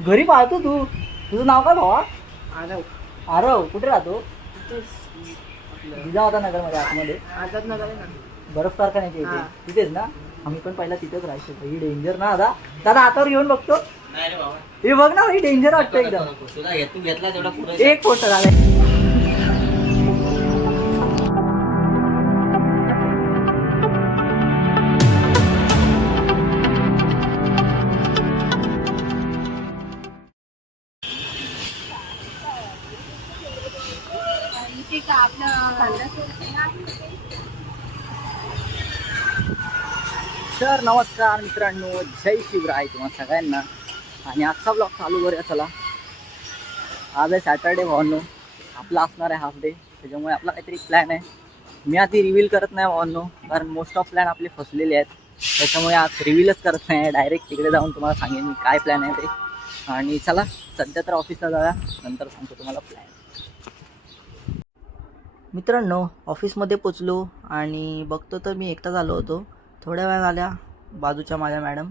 घरी पाहतो तू. तुझं नाव काय भावा? आरव. कुठे राहतो? जिजामाता नगरमध्ये आतमध्ये. आझाद नगर आहे ना. बर्फ कारखान्याच्या इथे. हा. तिथेच ना? आम्ही पण पहिला तिथेच राहायचो. ही डेंजर ना दादा. दादा हातावर घेऊन बघतो. नाही रे बाबा. हे बघ ना, ही डेंजर वाटतं एकदम. तुला तू घेतला तेवढा पुढे. एक फोटो झालाय. तर नमस्कार मित्रांनो, जय शिवराय तुम्हा सगळ्यांना. आणि आजचा ब्लॉग चालू करूया. चला, आज आहे सॅटर्डे भावांनो. आपला असणार आहे हाफ डे, त्याच्यामुळे आपला काहीतरी प्लॅन आहे. मी आधी रिव्हील करत नाही भावांनो, कारण मोस्ट ऑफ प्लॅन आपले फसलेले आहेत. त्याच्यामुळे आज रिव्हीलच करत नाही, डायरेक्ट तिकडे जाऊन तुम्हाला सांगेन मी काय प्लॅन आहे ते. आणि चला सध्या तर ऑफिसला जाऊया, नंतर सांगतो तुम्हाला प्लॅन. मित्रांनो, ऑफिसमध्ये पोचलो आणि बघतो तर मी एकटाच आलो होतो. थोड्या वेळा आल्या बाजूच्या माझ्या मॅडम,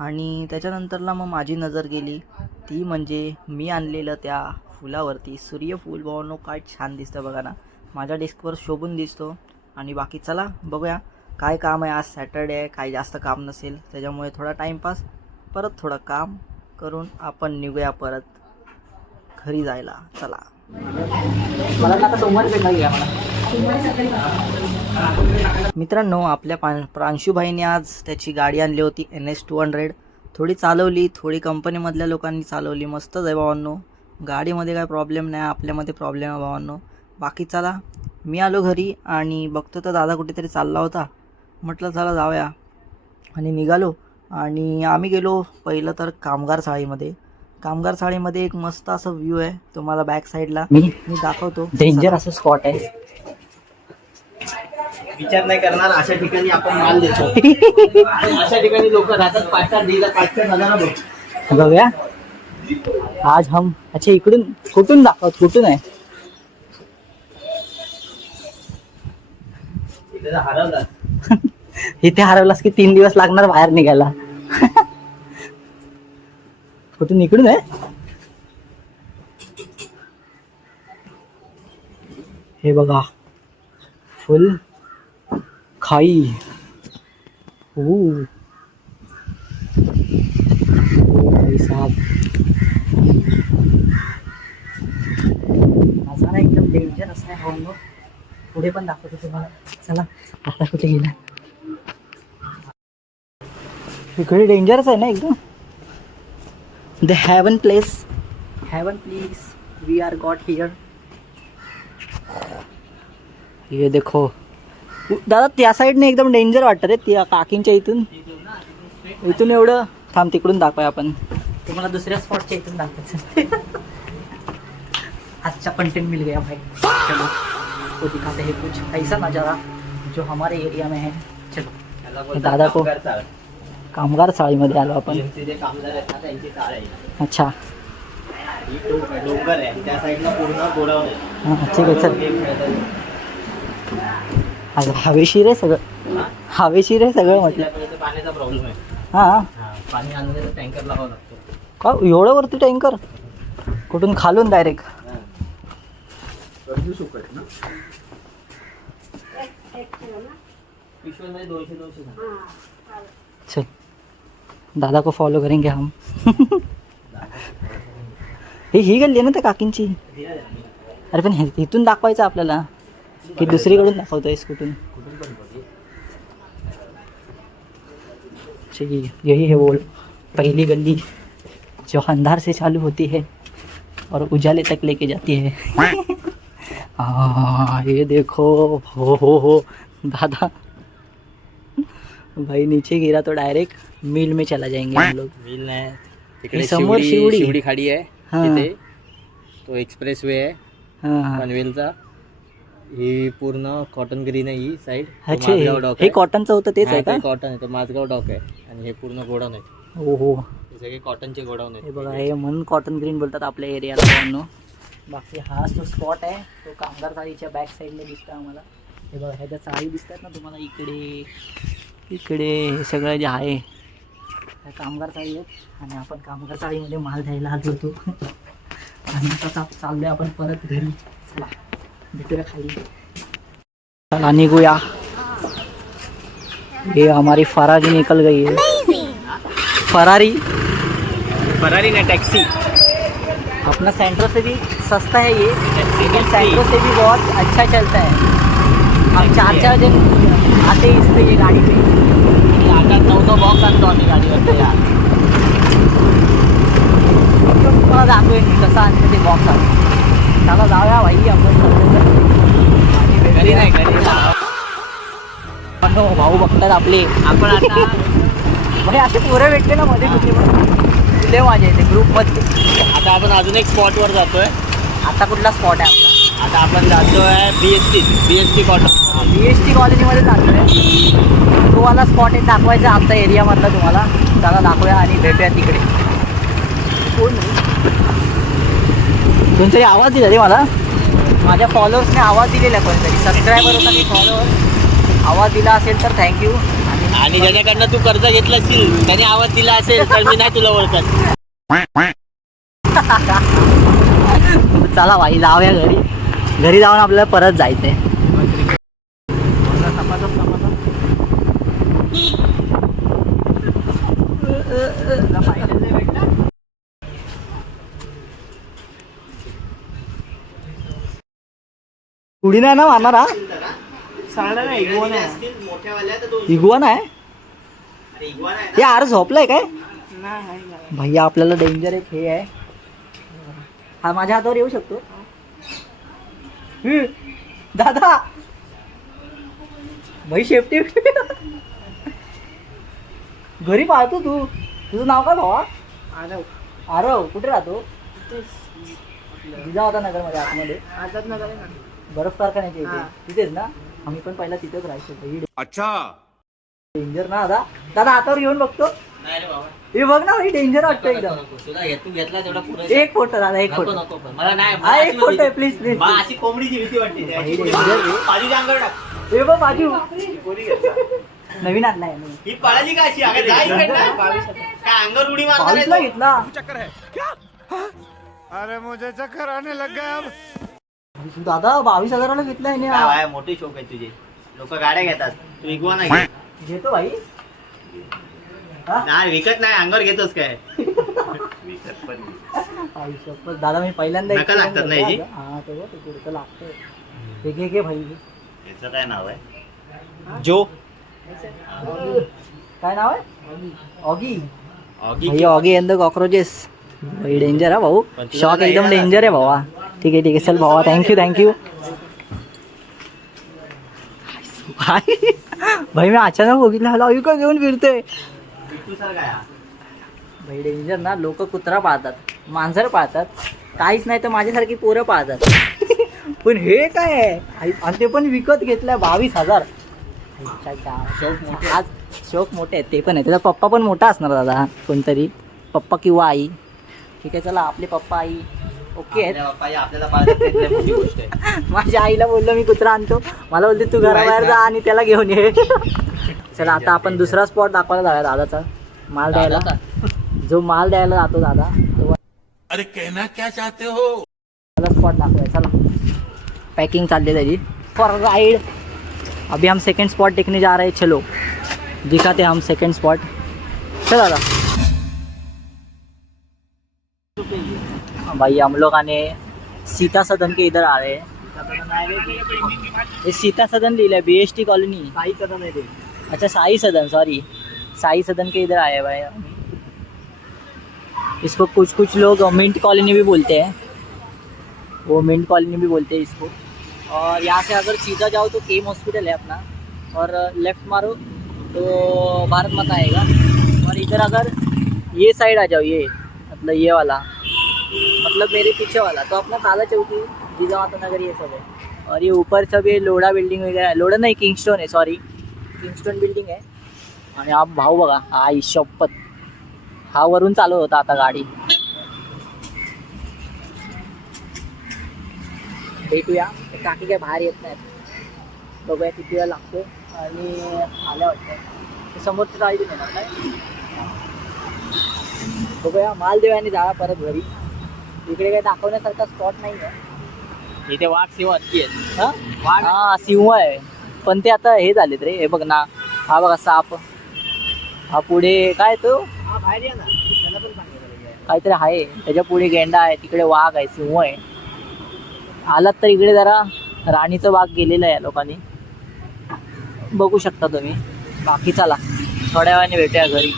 आणि त्याच्यानंतरला मग माझी नजर गेली ती म्हणजे मी आणलेलं त्या फुलावरती. सूर्यफूल भावांनो, काय छान दिसतं बघा ना, माझ्या डेस्कवर शोभून दिसतो. आणि बाकी चला बघूया काय काम आहे. आज सॅटर्डे आहे, काही जास्त काम नसेल, त्याच्यामुळे थोडा टाईमपास, परत थोडं काम करून आपण निघूया परत घरी जायला. चला. मला आता सोमवारी भेटणार घ्या मला. मित्रांनो, आपल्या प्रांशुभाईने आज त्याची गाडी आणली होती NS200. थोडी चालवली, थोडी कंपनीमधल्या लोकांनी चालवली. मस्तच आहे भावांनो, गाडीमध्ये काय प्रॉब्लेम नाही, आपल्यामध्ये प्रॉब्लेम आहे भावांनो. बाकी चला, मी आलो घरी आणि बघतो तर दादा कुठेतरी चालला होता. म्हटलं चला जाऊया, आणि निघालो. आणि आम्ही गेलो पहिलं तर कामगार चाळीमध्ये. कामगार चाळीमध्ये एक मस्त असं व्ह्यू आहे, तुम्हाला बॅक साईडला मी दाखवतो. डेंजर असं स्पॉट आहे. विचार नाही करणार अशा ठिकाणी आपण माल देतो. अशा ठिकाणी लोक राहतात. 5,000 बघ. बघूया आज हम. अच्छा, इकडून कुठून दाखवत, कुठून आहे? हरवला. इथे हरवलास की 3 दिवस लागणार बाहेर निघायला. कुठून? इकडून आहे. हे बघा, फुल खाई. भाई साहब, नजारा एकदम डेंजर असं आहे भावांनो. पुढे पण दाखवतो तुम्हाला. चला, आता कुठे गेला? इकडे डेंजरच आहे ना एकदम. The heaven place, heaven please, we are got here. ये देखो दादा, त्या साईडने एकदम डेंजर वाटतं रे, त्या काकींच्या इथून एवढं. थांब, तिकडून दाखवाय आपण. तुम्हाला दुसऱ्या स्पॉटच्या इथून दाखवायचं. अच्छा कंटेंट मिल गया भाई. चलो, तो दिखाते हैं कुछ ऐसा नज़ारा जो हमारे एरिया में है. चलो, दादा को कामगार चाळीमध्ये आलो आपण. कामगार आहेत ना, त्यांची चाळ आहे. अच्छा, डोंगर आहे त्या साईडला, पूर्ण गोडाऊन आहे. हां ठीक आहे. चल, आज हवेशीर आहे सगळं, हवेशीर आहे सगळं म्हटलं. पाण्याचा प्रॉब्लेम आहे. हां, पाणी आणण्याचा टँकर लावावा लागतो. का एवढं वरती टँकर? कुठून? खालून डायरेक्ट? चल, दादा को फॉलो करेंगे हम. ही गल्ली आहे ना त्या काकींची. अरे पण इथून दाखवायचं आपल्याला की दुसरीकडून दाखवतोयस? कुठून? यही है वो पहली गली जो अंधार से चालू होती है और उजाले तक लेके जाती है. हाँ, ये देखो. हो दादा, भाई नीचे गिरा तो डायरेक्ट मिल में चला जाएंगे हम लोग. मिल नाही तिकडे, समोर शिवडी खाडी आहे हाँ. तिथे. तो एक्सप्रेस वे आहे हाँ. पनवेलचा. ही पूर्ण कॉटन ग्रीन आहे ही साईड. अच्छा, हे कॉटनचं होतं तेच आहे का? कॉटन आहे, तो माझगाव डॉक आहे. आणि हे पूर्ण गोडाऊन आहे. हो, हे सगळे कॉटनचे गोडाऊन हे आहेत. बघा, हे म्हणून कॉटन ग्रीन बोलतात आपल्या एरियाला भावांनो. बाकी हा जो स्पॉट आहे तो कामगार चाळीच्या बॅक साईडने दिसतो आम्हाला. हे बघा, ह्याच्या चाळी दिसतात ना तुम्हाला इकडे. इकडे हे सगळं जे आहे कामगार चाळी आहेत आणि आपण कामगार चाळीमध्ये माल द्यायला आलो होतो आणि आता चाललोय आपण परत घरी. चला भेटूया खाली. चला निघूया. ये हमारी फरारी निकल गई है. फरारी फरारी नहीं, टैक्सी. अपना सेंट्रो से भी सस्ता है ये, लेकिन सेंट्रो से भी बहुत अच्छा चलता है. हम 4-4 जन आते हैं इस पे, ये गाड़ी पे. आता 9 बॉक्स आणतो आम्ही गाडीवर यार. तुम्हाला दाखवेन कसं आणतं ते बॉक्स आणून. चला जाऊया भाई आपण घरी नाही, घरी भाऊ बघतात आपले. आपण आता म्हणजे असे पोरं भेटले ना मध्ये कुठे तुले माझ्या इथे ग्रुपमध्ये. आता आपण अजून एक स्पॉटवर जातोय. आता कुठला स्पॉट आहे आपला? आता आपण जातोय बीएसटी कॉटन. BST कॉलनीमध्ये जातोय. तो वाला स्पॉट आहे दाखवायचा आमचा एरियामधला तुम्हाला. चला दाखवूया आणि भेटूया तिकडे. कोण कोणतरी आवाज दिला रे मला. माझ्या फॉलोअर्सने आवाज दिलेला कोणतरी. सबस्क्रायबर होता मी, फॉलोअर आवाज दिला असेल तर थँक्यू. आणि ज्याच्याकडनं तू कर्ज घेतलं असेल त्याने आवाज दिला असेल तर मी नाही तुला ओळखत. चला भाई जाऊया घरी. घरी जाऊन आपल्याला परत जायचंय. उडी नाही ना मारणार हा? इगुआना आहे यार. झोपलाय काय भैया? आपल्याला डेंजर एक हे आहे. हा माझ्या हातावर येऊ शकतो. दादा भाई सेफ्टी. घरी पाहतो तू. तुझं नाव काय भावा? आरव. कुठे राहतो? जिजामाता नगर मध्ये आतमध्ये. बर्फ कारखान्याच्या इथे तिथेच ना? आम्ही पण पहिला तिथेच राहायचो. अच्छा डेंजर ना दादा? दादा हातावर घेऊन बघतो. हे बघ ना भाई डेंजर वाटतं एकदम. तू घेतला तेवढा पुरा. एक फोटो दादा, एक फोटो. मला नाही. हा एक फोटो आहे प्लीज प्लीज. अशी कोंबडीची भीती वाटते. डेंजर अंगावर टाक. हे बघ बाजू नवीन आणलाय. ही पळाली का अशी? काय अंगावर उडी मारणार? 22 ला घेतला. अरे मुझे चक्कर आने लग गया अब. दादा 22,000ला घेतलाय. काय मोठी शौक आहे तुझे. लोक गाड्या घेतात, तू इगुआना घे. घेतो भाई. नाही विकत नाही, अंगावर घेतोस काय? दादा मी पहिल्यांदा नका लागतात ना याची? हा तेव्हा ते पुढचं लागतं. हे घे भाई. याचं काय नाव आहे? जो. काय नाव आहे? ऑगी. ऑगी. भाई ऑगी एंड द कॉकरोचेस. भाई डेंजर आहे भाऊ. शॉक एकदम डेंजर आहे भावा. ठीक आहे चल भावा. थँक्यू. भाई मी अचानक बघितलं हाला का घेऊन फिरतोय. भाई डेंजर ना. लोक कुत्रा पाळतात, मांजर पाळतात, काहीच नाही तर माझ्यासारखी पोरं पाळतात. पण हे काय आहे? आणि ते पण विकत घेतलंय 22,000. आज शौक मोठे आहेत ते पण आहे. त्याचा पप्पा पण मोठा असणार दादा, कोणतरी पप्पा किंवा आई. ठीक आहे चला आपले पप्पा आई ओके आहेत. माझ्या आईला बोललो मी कुत्रा आणतो. मला बोलते तू घराबाहेर जा आणि त्याला घेऊन ये. चला आता आपण दुसरा स्पॉट दाखवायला जाऊया दादाचा. माल द्यायला जो माल द्यायला जातो दादा तो. अरे कहना क्या चाहते हो? मला स्पॉट दाखवाय. चला पैकिंग चालली त्याची फॉर राइड. अभी हम सेकंड स्पॉट देखने जा रहे हैं. चलो दिखाते हम सेकंड स्पॉट. चलो दादा. भाई हम लोग आने सीता सदन के इधर आ रहे हैं. ये सीता सदन लिहिलं आहे. BST colony. साई सदन है. अच्छा साई सदन, सॉरी साई सदन के इधर आए भाई. इसको कुछ लोग मिंट कॉलोनी भी बोलते हैं. वो मिंट कॉलोनी भी बोलते हैं इसको. और यहाँ से अगर सीधा जाओ तो केम हॉस्पिटल है अपना, और लेफ्ट मारो तो भारत माता आएगा. और इधर अगर ये साइड आ जाओ, ये मतलब ये वाला, मतलब मेरे पीछे वाला तो अपना काला चौकी, जिजामाता नगर, ये सब है. और ये ऊपर सब ये लोढ़ा बिल्डिंग वगैरह है. लोढ़ा नहीं, किंगस्टोन है, सॉरी किंगस्टोन बिल्डिंग आहे. आणि हा भाऊ बघा, आई शपथ, हा वरून चालू होता आता गाडी. भेटूया. काकी काय बाहेर येत नाहीत. बघूया किती वेळ लागतो. आणि आल्या वाटतं समोरची गाडी घेणार काय. बघूया मालदेव आणि जाळा परत घरी. इकडे काही दाखवण्यासारखा स्पॉट नाही आहे. इथे वाघ सिंह हत्ती आहेत. हा वाघ हा सिंह आहे, पण ते आता हे झालेत रे. हे बघ ना, हा बघा साप. हा पुढे काय तो हा बाहेर या ना, त्याला पण सांगितलं. काहीतरी आहे. त्याच्या पुढे गेंडा आहे, तिकडे वाघ आहे, सिंह आहे. आलात तर इकडे जरा राणीचं बाग गेलेलं आहे या लोकांनी, बघू शकता तुम्ही. बाकी चला थोड्या वेळाने भेटूया घरी.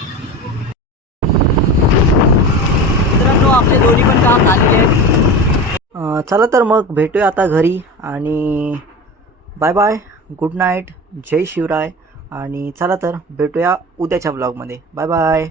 मित्रांनो आपले दोन्ही पण काम झालेले आहेत. चला तर मग भेटूया आता घरी आणि बाय बाय, गुड नाईट, जय शिवराय. आणि चला तर भेटूया उद्याच्या ब्लॉगमध्ये. Bye bye.